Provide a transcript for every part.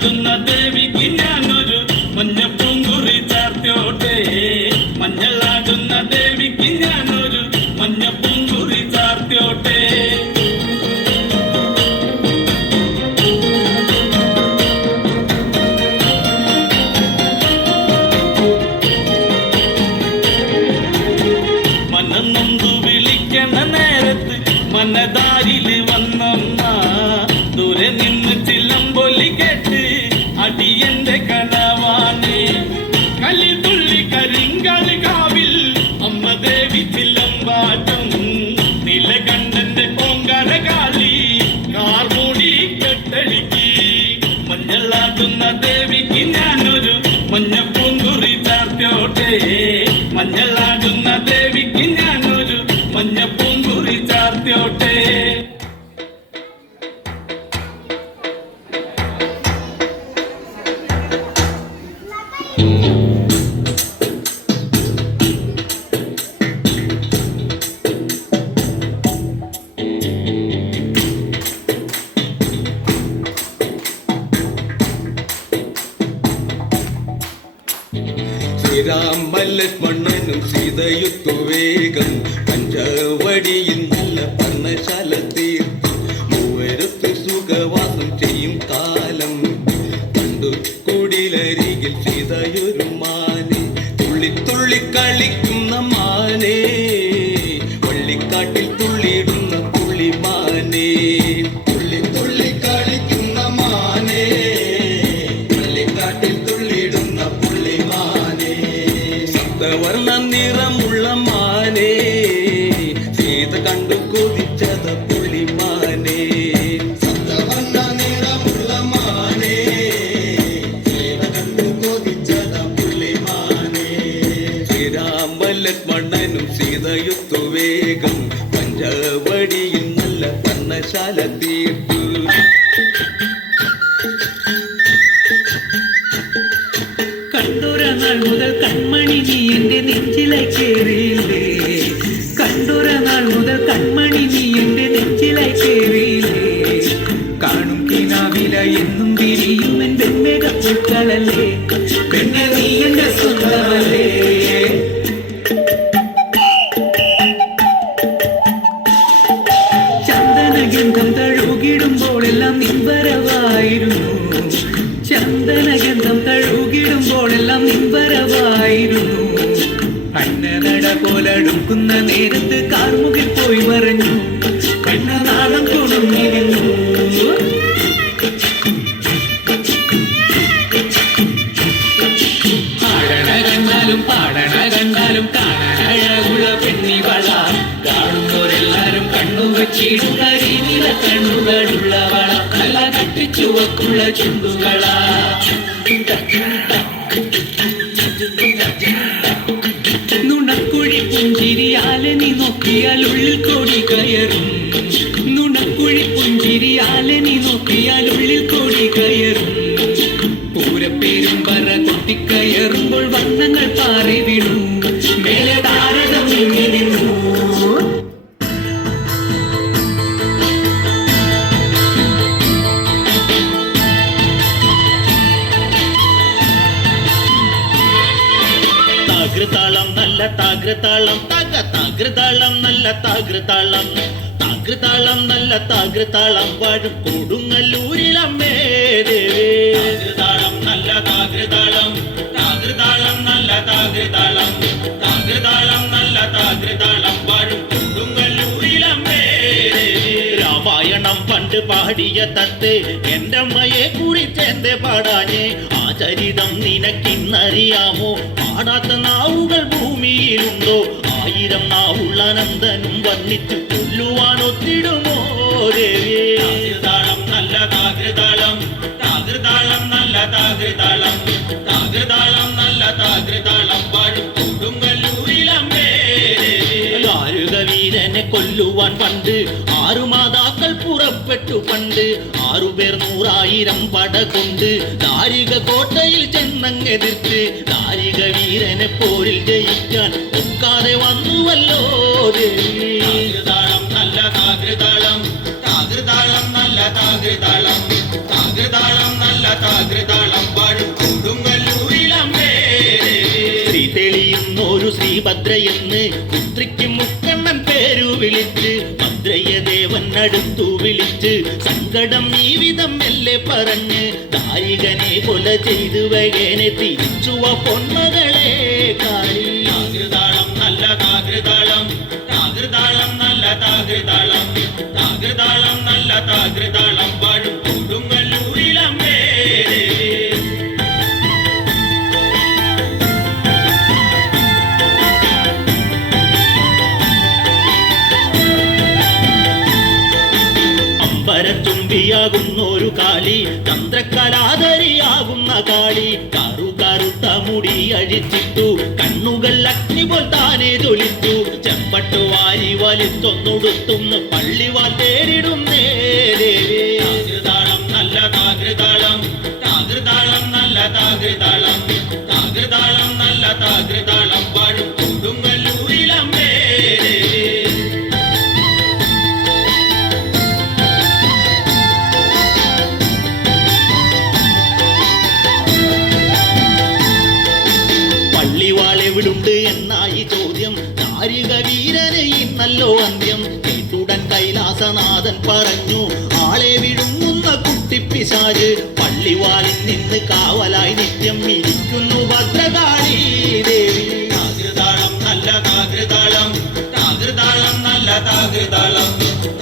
മഞ്ഞളാകുന്ന ദേവിക്ക് ഞാനൊരു മഞ്ഞപ്പൂങ്കുറി ചാർത്തോട്ടെ. മഞ്ഞളാകുന്ന ദേവിക്ക് ഞാനൊരു മഞ്ഞപ്പൂങ്കുറി ചാർത്തോട്ടെ. മനന്നൊന്തു വിളിക്കണ നേരത്ത് മനതാരില് വന്നമ്മ, ദൂരെ നിന്ന് ചിലമ്പൊലി കേട്ട് അടിയന്റെ കനവാണ്. കലി തുള്ളി കരിങ്കളി കാവിൽ അമ്മ ദേവി ചിലമ്പാട്ടം. നിലകണ്ഠന്റെ ഓങ്കാര കാളി കാർമൂടി കെട്ടടിക്ക്. മഞ്ഞളാകുന്ന ദേവിക്ക് ഞാനൊരു മഞ്ഞപ്പൂങ്കുറി ചാർത്തോട്ടെ. മഞ്ഞളാകുന്ന ദേവിക്ക് ഞാനൊരു മഞ്ഞപ്പൂങ്കുറി ചാർത്തോട്ടെ. ശ്രീരാമലക്ഷ്മണനും സീതയുത്തു വേഗം പഞ്ചവടിയിൽ നല്ല പർണശാല തീർത്തു. മൂവരത്ത് സുഖവാസം ചെയ്യും കാലം കണ്ടു കുടിലരികിൽ സീതയൊരു മാനെ. തുള്ളി തുള്ളി കളിക്കുന്ന മാനെ, വള്ളിക്കാട്ടിൽ തുള്ളിയിടുന്ന പുള്ളിമാനെ. തുള്ളി തുള്ളി കളിക്കുന്ന മാനെ, വള്ളിക്കാട്ടിൽ തുള്ളിയിടുന്ന പുള്ളിമാനെ. സപ്തവർണ്ണ നിറമുള്ള മാനെ, സീത കണ്ടു കൊതിച്ചത പുള്ളിമാനെ. സപ്തവർണ്ണ നിറമുള്ള മാനെ, സീത കണ്ടു കൊതിച്ചത പുള്ളിമാനെ. ശ്രീരാമലക്ഷ്മണനും സീതയുത്തു വേഗം പഞ്ചവടിയിൽ നല്ല പർണശാല തീർത്തു. കണ്ടൊര നാൾ മുതൽ കൺമണി നീ എന്റെ നെഞ്ചിലായി കേറിയില്ലേ. കണ്ടൊര നാൾ മുതൽ കൺമണി നീ എന്റെ നെഞ്ചിലായി കേറിയില്ലേ. കാണും കിനാവില എന്നും തിരിയും എൻ പെൺമേഘ പൂക്കളല്ലേ. പെണ്ണെ നീ എന്റെ സ്വന്തമല്ലേ. ചന്ദനഗന്ധം തഴുകിടുമ്പോഴെല്ലാം നിൻവരവായിരുന്നു. ചന്ദനഗന്ധം തഴുകിടുമ്പോഴെല്ലാം നിൻവരവായിരുന്നു. അന്നനട പോലടുക്കുന്ന നേരത്ത് കാർമുകിൽ പോയി മറഞ്ഞു. കണ്ണനാളം കുണുങ്ങിരുന്നു. പാടണ കണ്ടാലും പാടണ കണ്ടാലും കാണാനഴകുള്ള പെണ്ണിവള. കാണുന്നവരെല്ലാരും കണ്ണുവച്ചിടും കരിനില കണ്ണുകളുള്ളവള. നല്ല കട്ടിച്ചുവക്കുള്ള ചുണ്ടുകള. നുണക്കുഴി പുഞ്ചിരിയാലെ നീ നോക്കിയാൽ ഉള്ളിൽ കോടി കയറും. നുണക്കുഴി പുഞ്ചിരിയാലെ നീ നോക്കിയാൽ ഉള്ളിൽ കോടി കയറും. പൂരപ്പേരും പറ കൊട്ടിക്കയറുമ്പോൾ വർണ്ണങ്ങൾ പാറി വീണു. മേലെ താരകം നിന്നു. താകൃതാളം നല്ല താകൃതാളം തക താകൃതാളം നല്ല താകൃതാളം. താകൃതാളം നല്ല താകൃതാളം വാഴും കൊടുങ്ങല്ലൂരിലമ്മേ ദേവേ. താകൃതാളം നല്ല താകൃതാളം. താകൃതാളം നല്ല താകൃതാളം. താകൃതാളം നല്ല താകൃതാളം വാഴും കൊടുങ്ങല്ലൂരിലമ്മേ ദേവേ. രാമായണം പണ്ട് പാടിയ തത്തെ എന്റെ അമ്മയെ കുറിച്ചെന്റെ പാടാഞ്ഞേ. ആ ചരിതം നിനക്കിന്നറിയാമോ? പാടാത്ത നാവുകൾ ഭൂമിയിലുണ്ടോ? ആയിരം നാവുള്ള നന്ദനും വർണ്ണിച്ചു കൊല്ലുവാൻ ഒത്തിടുമോ ദേവിയേ. താകൃതാളം നല്ല താകൃതാളം. താകൃതാളം നല്ല താകൃതാളം. താകൃതാളം നല്ല താകൃതാളം വാഴും കൊടുങ്ങല്ലൂരിലമ്മേ. ദാരുക വീരനെ കൊല്ലുവാൻ പണ്ട് 6 മാതാക്കൾ പുറപ്പെട്ടു പണ്ട്. 6 പേർ 100,000 പട കൊണ്ട് ദാരിക കോട്ടയിൽ ചെന്നങ്ങെതിർത്ത്. ദാരിക വീരനെ പോരിൽ ജയിക്കാൻ ഒക്കാതെ വന്നുവല്ലോ ദേവി. താകൃതാളം നല്ല താകൃതാളം. താകൃതാളം നല്ല താകൃതാളം. താകൃതാളം നല്ല താകൃതാളം പാടും കൊടുങ്ങല്ലൂരിലമ്മേ ശ്രീ തെളിയുന്നൊരു ശ്രീഭദ്രയെന്ന് പുത്രിക്ക് മുക്കണ്ണൻ പേരു വിളിച്ച് ഭദ്രയ ദേവൻ അടുത്തു വിളിച്ച് സങ്കടം ഈ വിധം മെല്ലെ പറഞ്ഞ് ദാരികനെ കൊല ചെയ്തു വകേനെ തിരിച്ചുവ പൊന്മകളെ കാളി താകൃതാളം നല്ല താകൃതാളം താകൃതാളം നല്ല താകൃതാളം താകൃതാളം നല്ല താകൃതാളം പാടും കൊടുങ്ങല്ലൂരിലമ്മേ അമ്പരത്തുമ്പിയാകുന്നൊരു കാളി ചന്ദ്രകലാധരിയാകുന്ന കാളി കറുകറുത്ത മുടി അഴിച്ചിട്ടു കണ്ണുകൾ അഗ്നി പോൽ താനെ ജ്വലിച്ചു ചെമ്പട്ടു വാരി വലിച്ചൊന്നൊടുത്തുന്ന് പള്ളിവാൽ തേടിടുന്നേ ദേവി താകൃതാളം നല്ല താകൃതാളം താകൃതാളം നല്ല താകൃതാളം താകൃതാളം നല്ല താകൃതാളം പാടും കൊടുങ്ങല്ലൂരിലമ്മേ പള്ളിവാളെവിടുണ്ട് എന്നായി ചോദ്യം ദാരിക വീരന് ഇന്നല്ലോ അന്ത്യം കേട്ടുടൻ കൈലാസനാഥൻ പറഞ്ഞു ആളെ വിഴുങ്ങുന്ന കുട്ടിപ്പിശാര് പള്ളിവാളിൽ നിന്ന് കാവലായി നിത്യം ഇരിക്കുന്നു ഭദ്രകാളി ദേവി താകൃതാളം നല്ല താകൃതാളം താകൃതാളം നല്ല താകൃതാളം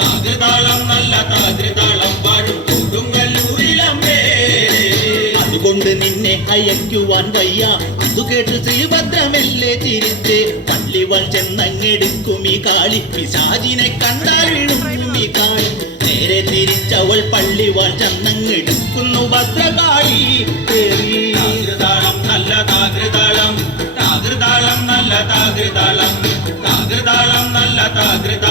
താകൃതാളം നല്ല താകൃതാളം പാടും കൊടുങ്ങല്ലൂരിലമ്മേ അതുകൊണ്ട് നിന്നെ അയക്കുവാൻ വയ്യ അതു കേട്ട് ശ്രീഭദ്രമെല്ലെ ചിരിച്ച് പള്ളിവാൾ ചെന്നങ്ങെടുക്കും ഈ കാളി പിശാചിനെ കണ്ടാൽ വീണും ഈ കാളി നേരെ തിരിച്ചവൾ പള്ളിവാൾ ചെന്നങ്ങെടുക്കുന്നു ഭദ്രകാളി ദേവി താകൃതാളം നല്ല താകൃതാളം താകൃതാളം നല്ല താകൃതാളം താകൃതാളം നല്ല താകൃതാളം